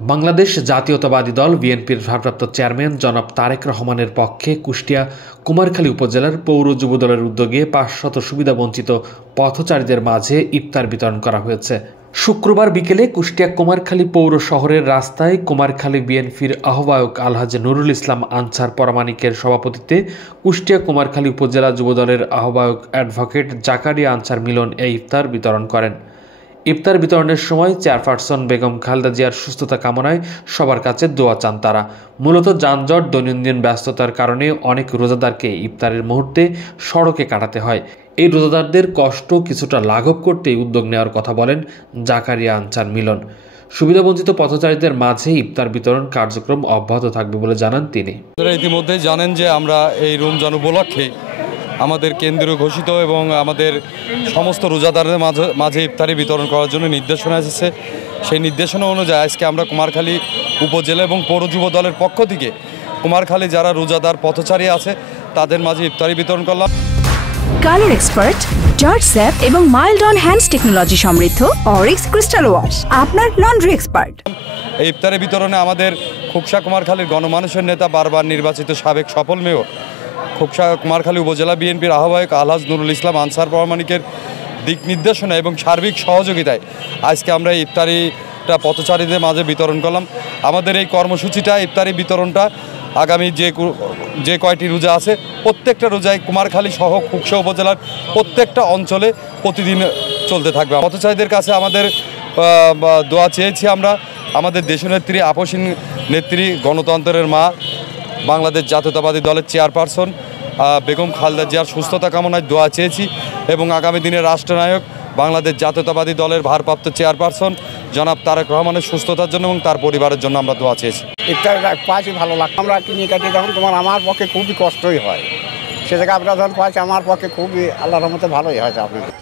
বাংলাদেশ জাতীয়তাবাদী দল বিএনপির ভারপ্রাপ্ত চেয়ারম্যান জনাব তারেক রহমানের পক্ষে কুষ্টিয়া কুমারখালী উপজেলার পৌর যুবদলের উদ্যোগে ৫০০ সুবিধাবঞ্চিত পথচারীদের মাঝে ইফতার বিতরণ করা হয়েছে। শুক্রবার বিকেলে কুষ্টিয়া কুমারখালী পৌর শহরের রাস্তায় কুমারখালী বিএনপির আহ্বায়ক আলহাজি নুরুল ইসলাম আনসার পরামানিকের সভাপতিত্বে কুষ্টিয়া কুমারখালী উপজেলা যুবদলের আহ্বায়ক অ্যাডভোকেট জাকারিয়া আনসার মিলন এই ইফতার বিতরণ করেন। ইফতার বিতরণের সময় চেয়ারপারসন বেগম খালেদা জিয়ার সুস্থতা কামনায় সবার কাছে দোয়া চান তারা। মূলত যানজট, দৈনন্দিন ব্যস্ততার কারণে অনেক রোজাদারকে ইফতারের মুহূর্তে সড়কে কাটাতে হয়। এই রোজাদারদের কষ্ট কিছুটা লাঘব করতে উদ্যোগ নেওয়ার কথা বলেন জাকারিয়া আনসার মিলন। সুবিধাবঞ্চিত পথচারীদের মাঝে ইফতার বিতরণ কার্যক্রম অব্যাহত থাকবে বলে জানান তিনি। ইতিমধ্যে জানেন যে আমরা এই রমজান উপলক্ষে আমাদের কেন্দ্রীয় ঘোষিত এবং আমাদের সমস্ত রোজাদারদের মাঝে ইফতারি বিতরণ করার জন্য নির্দেশনা এসেছে। সেই নির্দেশনা অনুযায়ী আজকে আমরা কুমারখালী উপজেলা এবং পৌর যুব দলের পক্ষ থেকে কুমারখালী যারা রোজাদার পথচারী আছে তাদের মাঝে ইফতারি বিতরণ করলাম। কালার এক্সপার্ট, জর্জ স্যাপ এবং মাইল্ড অন হ্যান্ডস টেকনোলজি সমৃদ্ধ অরিক্স ক্রিস্টাল ওয়াশ আপনার লন্ড্রি এক্সপার্ট। এই ইফতারি বিতরণে আমাদের খুকসা কুমারখালীর গণমানুষের নেতা, বারবার নির্বাচিত সাবেক সফল মেয়র খুকসা কুমারখালী উপজেলা বিএনপির আহ্বায়ক আলহাজ নুরুল ইসলাম আনসার পরামানিকের দিক নির্দেশনা এবং সার্বিক সহযোগিতায় আজকে আমরা এই ইফতারিটা পথচারীদের মাঝে বিতরণ করলাম। আমাদের এই কর্মসূচিটা, ইফতারি বিতরণটা আগামী যে কয়টি রোজা আছে প্রত্যেকটা রোজায় কুমারখালী সহ খুকসা উপজেলার প্রত্যেকটা অঞ্চলে প্রতিদিন চলতে থাকবে। পথচারীদের কাছে আমাদের দোয়া চেয়েছি আমরা, আমাদের দেশনেত্রী, আপসীন নেত্রী, গণতন্ত্রের মা, বাংলাদেশ জাতীয়তাবাদী দলের চেয়ারপারসন বেগম খালেদা জিয়ার সুস্থতা কামনায় দোয়া চেয়েছি এবং আগামী দিনে রাষ্ট্রনায়ক বাংলাদেশ জাতীয়তাবাদী দলের ভারপ্রাপ্ত চেয়ারপারসন জনাব তারেক রহমানের সুস্থতার জন্য এবং তার পরিবারের জন্য আমরা দোয়া চেয়েছি। ইফতার পাচ্ছি ভালো লাগে, আমরা কিনে কাটি যখন আমার পক্ষে খুবই কষ্টই হয়, সে জায়গায় আপনারা যখন পাচ্ছি আমার পক্ষে খুবই আল্লাহর রহমতে ভালোই হয়েছে। আপনাদের